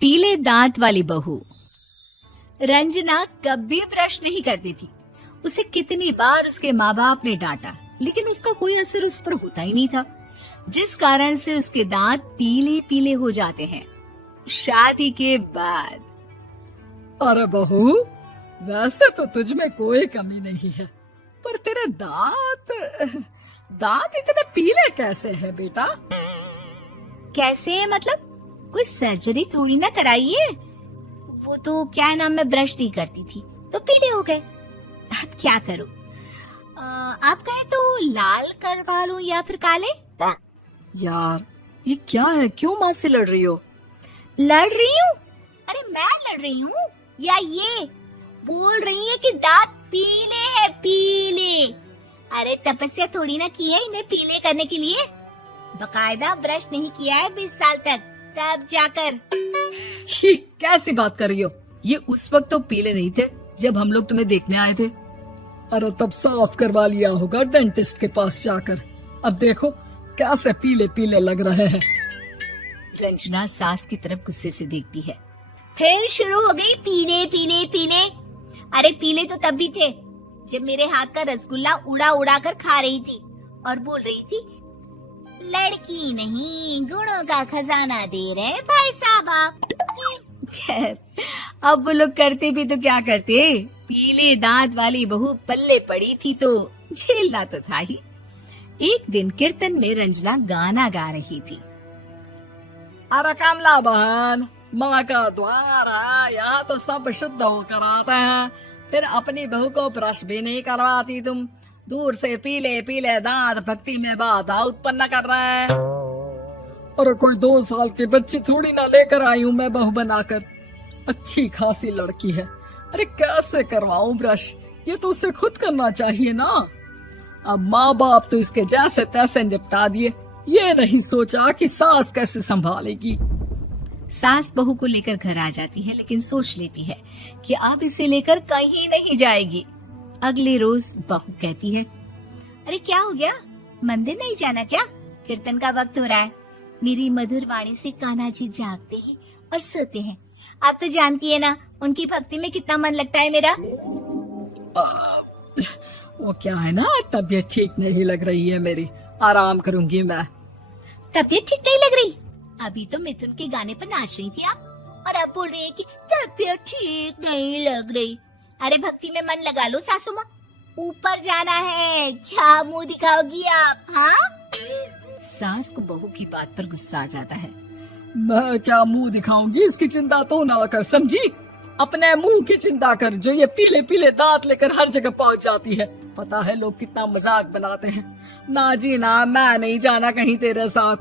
पीले दांत वाली बहू। रंजना कभी ब्रश नहीं करती थी। उसे कितनी बार उसके माँ बाप ने डांटा, लेकिन उसका कोई असर उस पर होता ही नहीं था, जिस कारण से उसके दांत पीले पीले हो जाते हैं। शादी के बाद अरे बहू, वैसे तो तुझ में कोई कमी नहीं है, पर तेरे दांत इतने पीले कैसे हैं बेटा? कैसे मतलब? कोई सर्जरी थोड़ी ना कराइए। वो तो क्या नाम, मैं ब्रश नहीं करती थी तो पीले हो गए। अब क्या करूं? आप कहें तो लाल करवा लूं या फिर काले? यार ये क्या है, क्यों माँ से लड़ रही हो? लड़ रही हूँ? अरे मैं लड़ रही हूँ या ये बोल रही है कि दांत पीले हैं, पीले। अरे तपस्या थोड़ी ना की है इन्हें पीले करने के लिए। बकायदा ब्रश नहीं किया है 20 साल तक, तब जाकर। छी, कैसी बात कर रही हो? ये उस वक्त तो पीले नहीं थे जब हम लोग तुम्हें देखने आए थे। अरे तब साफ करवा लिया होगा डेंटिस्ट के पास जाकर। अब देखो कैसे पीले पीले लग रहे हैं। रंजना सास की तरफ गुस्से से देखती है। फिर शुरू हो गई पीले पीले पीले। अरे पीले तो तब भी थे जब मेरे हाथ का रसगुल्ला उड़ा उड़ा कर खा रही थी और बोल रही थी, लड़की नहीं गुणों का खजाना दे रहे भाई साहब आप। खैर, अब वो लोग करते भी तो क्या करते, पीले दांत वाली बहू पल्ले पड़ी थी तो झेलना तो था ही। एक दिन कीर्तन में रंजना गाना गा रही थी। अरे कमला बहन, माँ का द्वार है, यहाँ तो सब शुद्ध होकर आते हैं, फिर अपनी बहू को ब्रश भी नहीं करवाती तुम। दूर से पीले पीले दांत भक्ति में बाधा उत्पन्न कर रहे हैं। अरे कोई 2 साल के बच्ची थोड़ी ना लेकर आई हूँ मैं बहू बनाकर। अच्छी खासी लड़की है, अरे कैसे करवाऊं ब्रश? ये तो उसे खुद करना चाहिए ना। अब माँ बाप तो इसके जैसे तैसे निपटा दिए, ये नहीं सोचा कि सास कैसे संभालेगी। सास बहू को लेकर घर आ जाती है, लेकिन सोच लेती है कि अब इसे लेकर कहीं नहीं जाएगी। अगले रोज बहू कहती है, अरे क्या हो गया, मंदिर नहीं जाना क्या? कीर्तन का वक्त हो रहा है। मेरी मधुर वाणी से कान्हा जी जागते हैं और सोते हैं। आप तो जानती है ना उनकी भक्ति में कितना मन लगता है मेरा। वो क्या है ना, तबीयत ठीक नहीं लग रही है मेरी, आराम करूंगी मैं। तबीयत ठीक नहीं लग रही? अभी तो मिथुन के गाने पर नाच रही थी आप, और अब बोल रही है कि तबीयत ठीक नहीं लग रही। अरे भक्ति में मन लगा लो सासू माँ, ऊपर जाना है, क्या मुंह दिखाओगी आप? हाँ? सास को बहू की बात पर गुस्सा आ जाता है। मैं क्या मुंह दिखाऊंगी, इसकी चिंता तो ना कर, समझी? अपने मुंह की चिंता कर, जो ये पीले पीले दांत लेकर हर जगह पहुंच जाती है। पता है लोग कितना मजाक बनाते हैं। ना जी ना, मैं नहीं जाना कहीं तेरे साथ।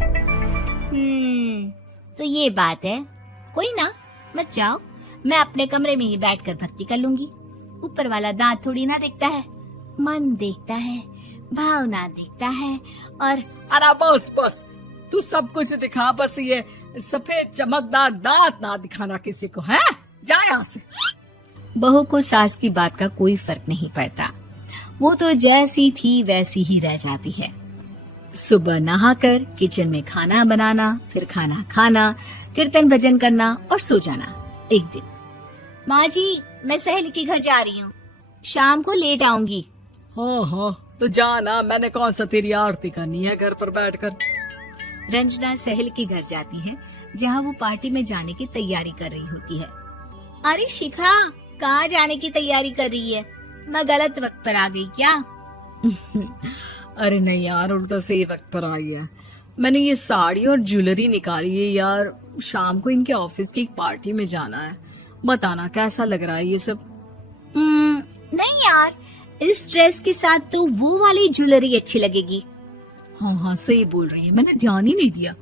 तो ये बात है। कोई ना, मत जाओ, मैं अपने कमरे में ही बैठकर भक्ति कर लूंगी। ऊपर वाला दांत थोड़ी ना देखता है, मन देखता है, भावना देखता है। और अरे बस बस, तू सब कुछ दिखा, बस ये सफेद चमकदार दांत ना दिखाना किसी को, है? जा यहाँ से। बहू को सास की बात का कोई फर्क नहीं पड़ता, वो तो जैसी थी वैसी ही रह जाती है। सुबह नहाकर किचन में खाना बनाना, फिर खाना खाना, कीर्तन भजन करना और सो जाना। एक दिन, माँ जी मैं सहेली के घर जा रही हूँ, शाम को लेट आऊंगी। हाँ हाँ तो जाना, मैंने कौन सा तेरी आरती करनी है घर पर बैठकर। रंजना सहेली के घर जाती है, जहाँ वो पार्टी में जाने की तैयारी कर रही होती है। अरे शिखा, कहाँ जाने की तैयारी कर रही है? मैं गलत वक्त पर आ गई क्या? अरे नहीं यार, उल्टा सही वक्त पर आ गया। मैंने ये साड़ी और ज्वेलरी निकाली है यार, शाम को इनके ऑफिस की एक पार्टी में जाना है। बताना कैसा लग रहा है ये सब? नहीं यार, इस ड्रेस के साथ तो वो वाली ज्वेलरी अच्छी लगेगी। हाँ हाँ सही बोल रही है, मैंने ध्यान ही नहीं दिया।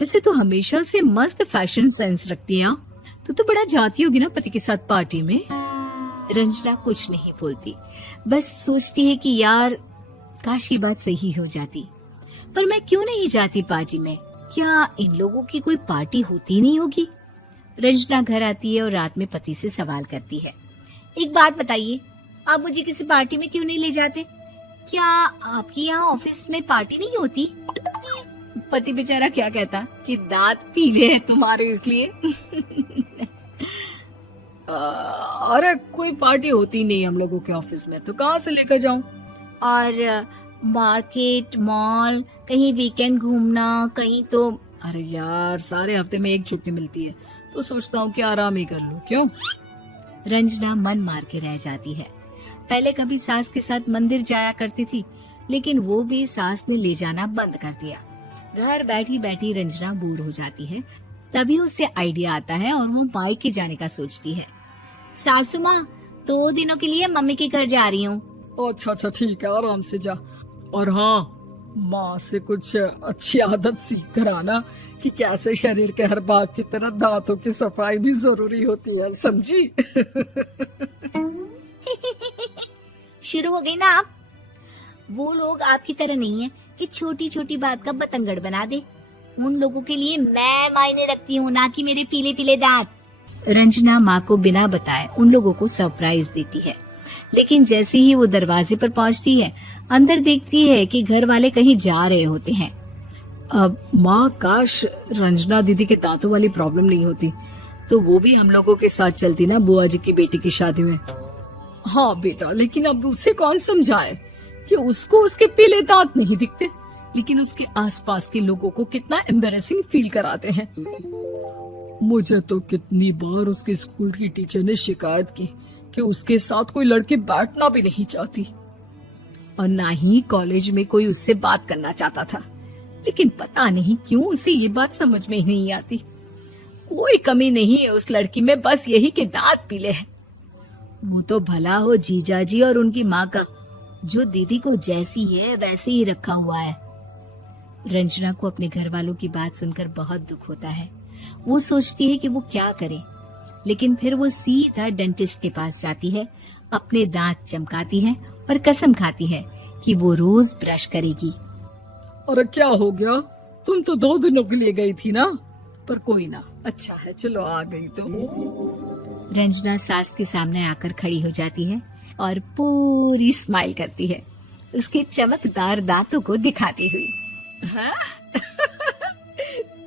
वैसे तो हमेशा से मस्त फैशन सेंस रखती है। तो बड़ा जाती होगी ना पति के साथ पार्टी में। रंजना कुछ नहीं बोलती, बस सोचती है कि यार काश ये बात सही हो जाती। पर मैं क्यों नहीं जाती पार्टी में? क्या इन लोगों की कोई पार्टी होती नहीं होगी? रंजना घर आती है और रात में पति से सवाल करती है, एक बात बताइए, आप मुझे किसी पार्टी में क्यों नहीं ले जाते? क्या आपकी यहाँ ऑफिस में पार्टी नहीं होती? पति बेचारा क्या कहता कि दांत पीले हैं तुम्हारे इसलिए। अरे कोई पार्टी होती नहीं हम लोगों के ऑफिस में, तो कहाँ से लेकर जाऊं? और मार्केट, मॉल, कहीं वीकेंड घूमना, कहीं तो। अरे यार, सारे हफ्ते में एक छुट्टी मिलती है, तो सोचता हूँ कि आराम ही कर लूं। क्यों? रंजना मन मार के रह जाती है। पहले कभी सास के साथ मंदिर जाया करती थी, लेकिन वो भी सास ने ले जाना बंद कर दिया। घर बैठी बैठी रंजना बोर हो जाती है। तभी उसे आइडिया आता है और वो मायके जाने का सोचती है। सासू माँ, 2 दिनों के लिए मम्मी के घर जा रही हूँ। अच्छा अच्छा, ठीक है, आराम से जा। और हाँ, माँ से कुछ अच्छी आदत सीख कर आना कि कैसे शरीर के हर भाग की तरह दांतों की सफाई भी जरूरी होती है, समझी? शुरू हो गई ना आप। वो लोग आपकी तरह नहीं है कि छोटी छोटी बात का बतंगड़ बना दे। उन लोगों के लिए मैं मायने रखती हूँ, ना कि मेरे पीले पीले दांत। रंजना माँ को बिना बताए उन लोगों को सरप्राइज देती है, लेकिन जैसे ही वो दरवाजे पर पहुंचती है, अंदर देखती है कि घर वाले कहीं जा रहे होते हैं। अब माँ, काश रंजना दीदी के दांतों वाली प्रॉब्लम नहीं होती, तो वो भी हम लोगों के साथ चलती ना बुआ जी की बेटी की शादी में। हाँ बेटा, लेकिन अब उसे कौन समझाए कि उसको उसके पीले दांत नहीं दिखते, लेकिन उसके आसपास के लोगों को कितना एम्बैरेसिंग फील कराते हैं। मुझे तो कितनी बार उसके स्कूल की टीचर ने शिकायत की कि उसके साथ कोई लड़की बैठना भी नहीं चाहती, और ना ही कॉलेज में कोई उससे बात करना चाहता था। लेकिन पता नहीं क्यों उसे ये बात समझ में ही नहीं आती। कोई कमी नहीं है उस लड़की में, बस यही कि दांत पीले हैं। वो तो भला हो जीजा जी और उनकी माँ का, जो दीदी को जैसी है वैसे ही रखा हुआ है। रंजना को अपने घर वालों की बात सुनकर बहुत दुख होता है। वो सोचती है कि वो क्या करे, लेकिन फिर वो सीधा डेंटिस्ट के पास जाती है, अपने दांत चमकाती है और कसम खाती है कि वो रोज ब्रश करेगी। अरे क्या हो गया? तुम तो 2 दिनों के लिए गई थी ना, पर कोई ना, अच्छा है, चलो आ गई तो। रंजना सास के सामने आकर खड़ी हो जाती है और पूरी स्माइल करती है, उसके चमकदार दांतों को दिखाती हुई। हैं?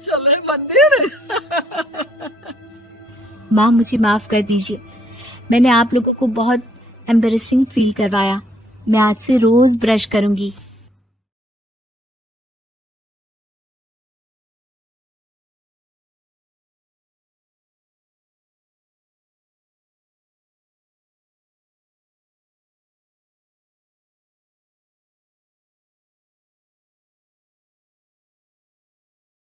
चले मंदिर? माँ, मुझे माफ कर दीजिए, मैंने आप लोगों को बहुत एम्बैरेसिंग फील करवाया। मैं आज से रोज ब्रश करूंगी।